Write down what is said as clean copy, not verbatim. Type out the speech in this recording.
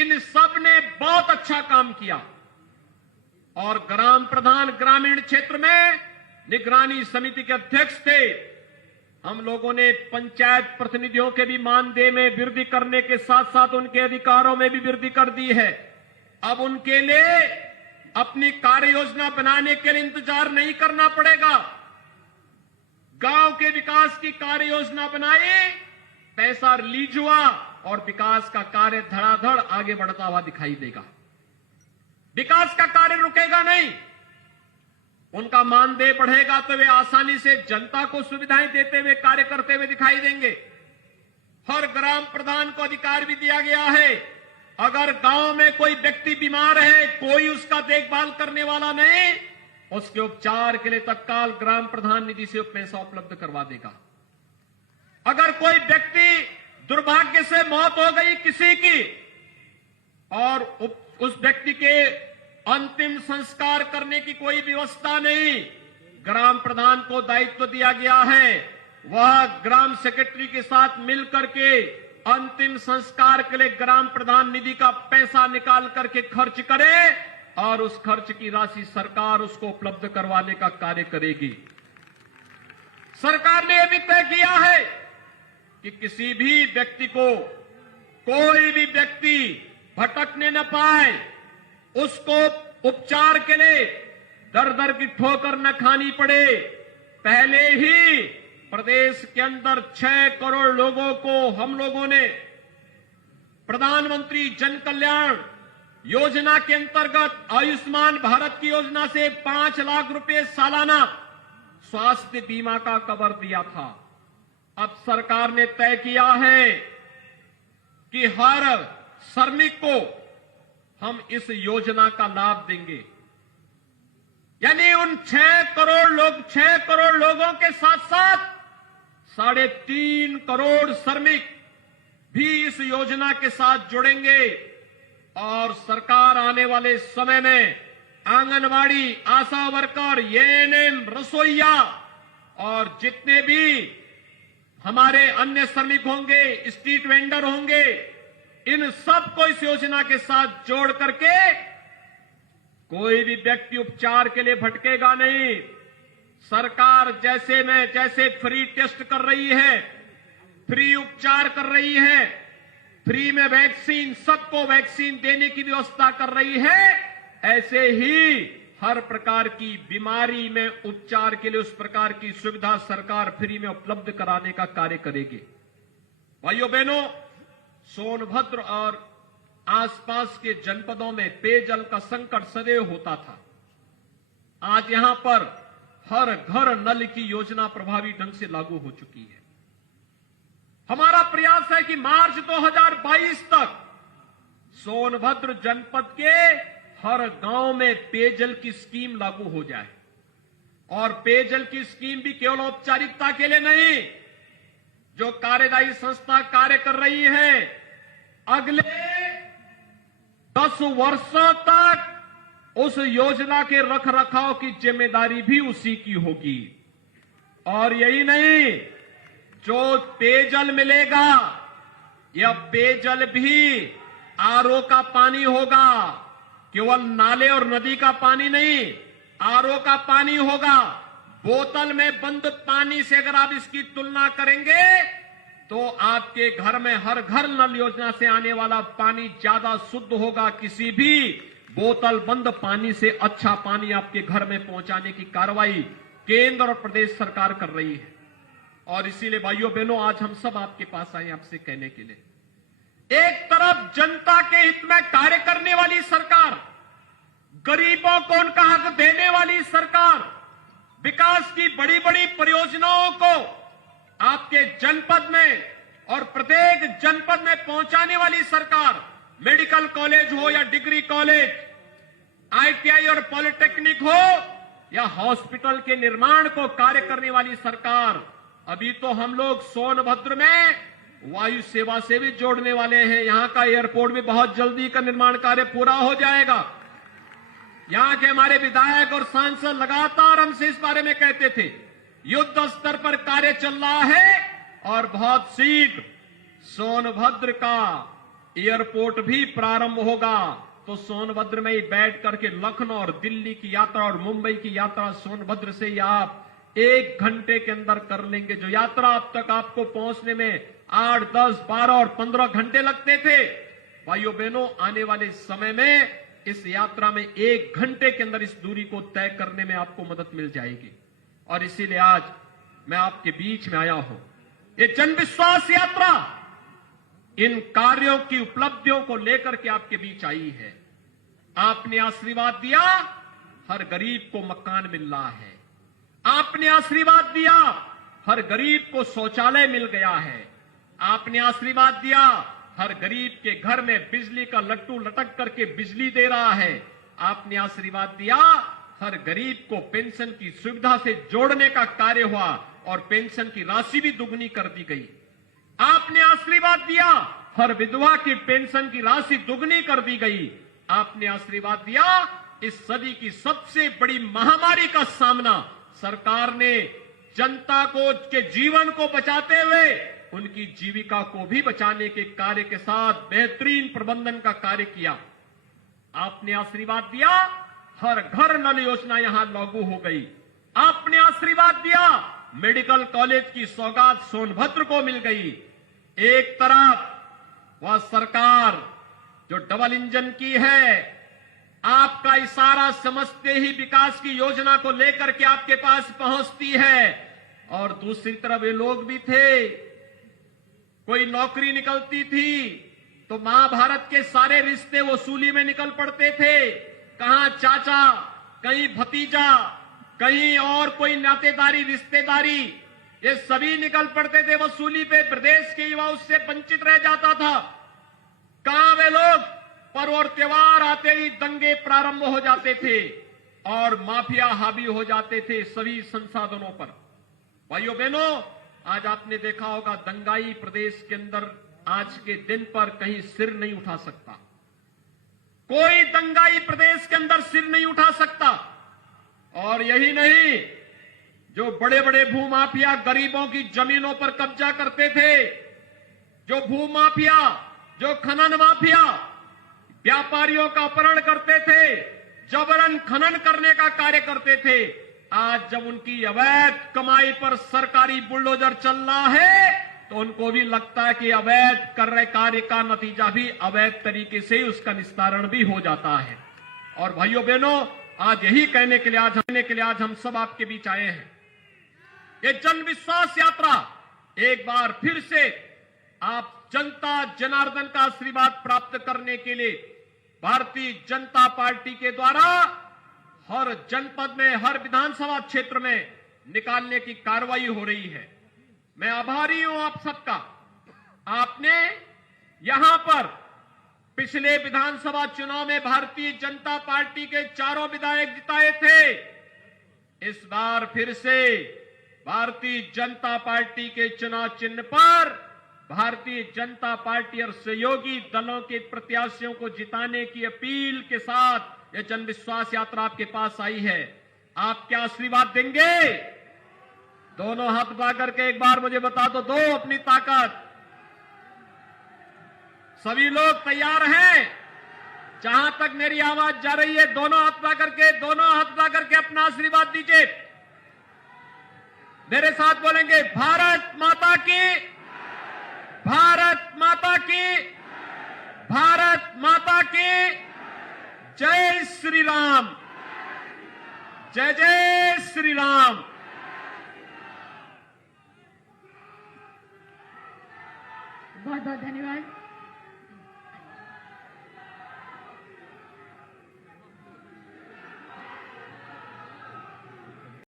इन सब ने बहुत अच्छा काम किया और ग्राम प्रधान ग्रामीण क्षेत्र में निगरानी समिति के अध्यक्ष थे। हम लोगों ने पंचायत प्रतिनिधियों के भी मानदेय में वृद्धि करने के साथ साथ उनके अधिकारों में भी वृद्धि कर दी है। अब उनके लिए अपनी कार्य योजना बनाने के लिए इंतजार नहीं करना पड़ेगा। गांव के विकास की कार्य योजना बनाई, पैसा रिलीज हुआ और विकास का कार्य धड़ाधड़ आगे बढ़ता हुआ दिखाई देगा। विकास का कार्य रुकेगा नहीं। उनका मानदेय बढ़ेगा तो वे आसानी से जनता को सुविधाएं देते हुए कार्य करते हुए दिखाई देंगे। हर ग्राम प्रधान को अधिकार भी दिया गया है, अगर गांव में कोई व्यक्ति बीमार है, कोई उसका देखभाल करने वाला नहीं, उसके उपचार के लिए तत्काल ग्राम प्रधान निधि से पैसा उपलब्ध करवा देगा। अगर कोई व्यक्ति दुर्भाग्य से मौत हो गई किसी की और उस व्यक्ति के अंतिम संस्कार करने की कोई व्यवस्था नहीं, ग्राम प्रधान को दायित्व दिया गया है, वह ग्राम सेक्रेटरी के साथ मिलकर के अंतिम संस्कार के लिए ग्राम प्रधान निधि का पैसा निकाल करके खर्च करे और उस खर्च की राशि सरकार उसको उपलब्ध करवाने का कार्य करेगी। सरकार ने यह भी तय किया है कि किसी भी व्यक्ति को, कोई भी व्यक्ति भटकने न पाए, उसको उपचार के लिए दर दर की ठोकर न खानी पड़े। पहले ही प्रदेश के अंदर 6 करोड़ लोगों को हम लोगों ने प्रधानमंत्री जन कल्याण योजना के अंतर्गत आयुष्मान भारत की योजना से 5 लाख रुपए सालाना स्वास्थ्य बीमा का कवर दिया था। अब सरकार ने तय किया है कि हर श्रमिक को हम इस योजना का लाभ देंगे। यानी उन 6 करोड़ लोगों के साथ साथ 3.5 करोड़ श्रमिक भी इस योजना के साथ जुड़ेंगे और सरकार आने वाले समय में आंगनवाड़ी, आशा वर्कर, एएनएम, रसोइया और जितने भी हमारे अन्य श्रमिक होंगे, स्ट्रीट वेंडर होंगे, इन सबको इस योजना के साथ जोड़ करके कोई भी व्यक्ति उपचार के लिए भटकेगा नहीं। सरकार जैसे फ्री टेस्ट कर रही है, फ्री उपचार कर रही है, फ्री में वैक्सीन, सबको वैक्सीन देने की व्यवस्था कर रही है, ऐसे ही हर प्रकार की बीमारी में उपचार के लिए उस प्रकार की सुविधा सरकार फ्री में उपलब्ध कराने का कार्य करेगी। भाइयों बहनों, सोनभद्र और आसपास के जनपदों में पेयजल का संकट सदैव होता था। आज यहां पर हर घर नल की योजना प्रभावी ढंग से लागू हो चुकी है। हमारा प्रयास है कि मार्च 2022 तक सोनभद्र जनपद के हर गांव में पेयजल की स्कीम लागू हो जाए और पेयजल की स्कीम भी केवल औपचारिकता के लिए नहीं, जो कार्यदायी संस्था कार्य कर रही है, अगले 10 वर्षों तक उस योजना के रखरखाव की जिम्मेदारी भी उसी की होगी। और यही नहीं, जो पेयजल मिलेगा, यह पेयजल भी आरओ का पानी होगा, केवल नाले और नदी का पानी नहीं, आरओ का पानी होगा। बोतल में बंद पानी से अगर आप इसकी तुलना करेंगे तो आपके घर में हर घर नल योजना से आने वाला पानी ज्यादा शुद्ध होगा। किसी भी बोतल बंद पानी से अच्छा पानी आपके घर में पहुंचाने की कार्रवाई केंद्र और प्रदेश सरकार कर रही है। और इसीलिए भाइयों बहनों, आज हम सब आपके पास आए आपसे कहने के लिए, एक तरफ जनता के हित में कार्य करने वाली सरकार, गरीबों को उनका हक देने वाली सरकार, विकास की बड़ी बड़ी परियोजनाओं को आपके जनपद में और प्रत्येक जनपद में पहुंचाने वाली सरकार, मेडिकल कॉलेज हो या डिग्री कॉलेज, आईटीआई और पॉलिटेक्निक हो या हॉस्पिटल के निर्माण को कार्य करने वाली सरकार। अभी तो हम लोग सोनभद्र में वायु सेवा से भी जोड़ने वाले हैं। यहां का एयरपोर्ट भी बहुत जल्दी का निर्माण कार्य पूरा हो जाएगा। यहां के हमारे विधायक और सांसद लगातार हमसे इस बारे में कहते थे, युद्ध स्तर पर कार्य चल रहा है और बहुत शीघ्र सोनभद्र का एयरपोर्ट भी प्रारंभ होगा तो सोनभद्र में ही बैठ करके लखनऊ और दिल्ली की यात्रा और मुंबई की यात्रा सोनभद्र से ही आप 1 घंटे के अंदर कर लेंगे। जो यात्रा अब तक आपको पहुंचने में 8, 10, 12 और 15 घंटे लगते थे, भाइयों बहनों, आने वाले समय में इस यात्रा में 1 घंटे के अंदर इस दूरी को तय करने में आपको मदद मिल जाएगी। और इसीलिए आज मैं आपके बीच में आया हूं। ये जन विश्वास यात्रा इन कार्यों की उपलब्धियों को लेकर के आपके बीच आई है। आपने आशीर्वाद दिया, हर गरीब को मकान मिल रहा है। आपने आशीर्वाद दिया, हर गरीब को शौचालय मिल गया है। आपने आशीर्वाद दिया, हर गरीब के घर में बिजली का लट्टू लटक करके बिजली दे रहा है। आपने आशीर्वाद दिया, हर गरीब को पेंशन की सुविधा से जोड़ने का कार्य हुआ और पेंशन की राशि भी दुगनी कर दी गई। आपने आशीर्वाद दिया, हर विधवा की पेंशन की राशि दुगनी कर दी गई। आपने आशीर्वाद दिया, इस सदी की सबसे बड़ी महामारी का सामना सरकार ने जनता के जीवन को बचाते हुए उनकी जीविका को भी बचाने के कार्य के साथ बेहतरीन प्रबंधन का कार्य किया। आपने आशीर्वाद दिया, हर घर नल योजना यहां लागू हो गई। आपने आशीर्वाद दिया, मेडिकल कॉलेज की सौगात सोनभद्र को मिल गई। एक तरफ वह सरकार जो डबल इंजन की है, आपका इशारा समझते ही विकास की योजना को लेकर के आपके पास पहुंचती है, और दूसरी तरफ ये लोग भी थे, कोई नौकरी निकलती थी तो महाभारत के सारे रिश्ते वसूली में निकल पड़ते थे। कहां चाचा, कहीं भतीजा, कहीं और कोई नातेदारी रिश्तेदारी, ये सभी निकल पड़ते थे वसूली पे। प्रदेश के युवा उससे वंचित रह जाता था। कहां वे लोग? पर्व और त्योहार आते ही दंगे प्रारंभ हो जाते थे और माफिया हावी हो जाते थे सभी संसाधनों पर। भाइयों बहनों, आज आपने देखा होगा दंगाई प्रदेश के अंदर आज के दिन पर कहीं सिर नहीं उठा सकता। कोई दंगाई प्रदेश के अंदर सिर नहीं उठा सकता। और यही नहीं, जो बड़े बड़े भूमाफिया गरीबों की जमीनों पर कब्जा करते थे, जो भूमाफिया, जो खनन माफिया व्यापारियों का अपहरण करते थे, जबरन खनन करने का कार्य करते थे, आज जब उनकी अवैध कमाई पर सरकारी बुलडोजर चल रहा है तो उनको भी लगता है कि अवैध कर रहे कार्य का नतीजा भी अवैध तरीके से उसका निस्तारण भी हो जाता है। और भाइयों बहनों, आज यही कहने के लिए आज हम सब आपके बीच आए हैं। ये जन विश्वास यात्रा एक बार फिर से आप जनता जनार्दन का आशीर्वाद प्राप्त करने के लिए भारतीय जनता पार्टी के द्वारा हर जनपद में, हर विधानसभा क्षेत्र में निकालने की कार्रवाई हो रही है। मैं आभारी हूं आप सबका। आपने यहां पर पिछले विधानसभा चुनाव में भारतीय जनता पार्टी के 4 विधायक जिताए थे। इस बार फिर से भारतीय जनता पार्टी के चुनाव चिन्ह पर भारतीय जनता पार्टी और सहयोगी दलों के प्रत्याशियों को जिताने की अपील के साथ यह जन विश्वास यात्रा आपके पास आई है। आप क्या आशीर्वाद देंगे? दोनों हाथ उठा करके एक बार मुझे बता दो अपनी ताकत। सभी लोग तैयार हैं? जहां तक मेरी आवाज जा रही है, दोनों हाथ उठा करके अपना आशीर्वाद दीजिए। मेरे साथ बोलेंगे, भारत माता की, भारत माता की, भारत माता की, जय श्री राम, जय जय श्री राम। बहुत बहुत धन्यवाद।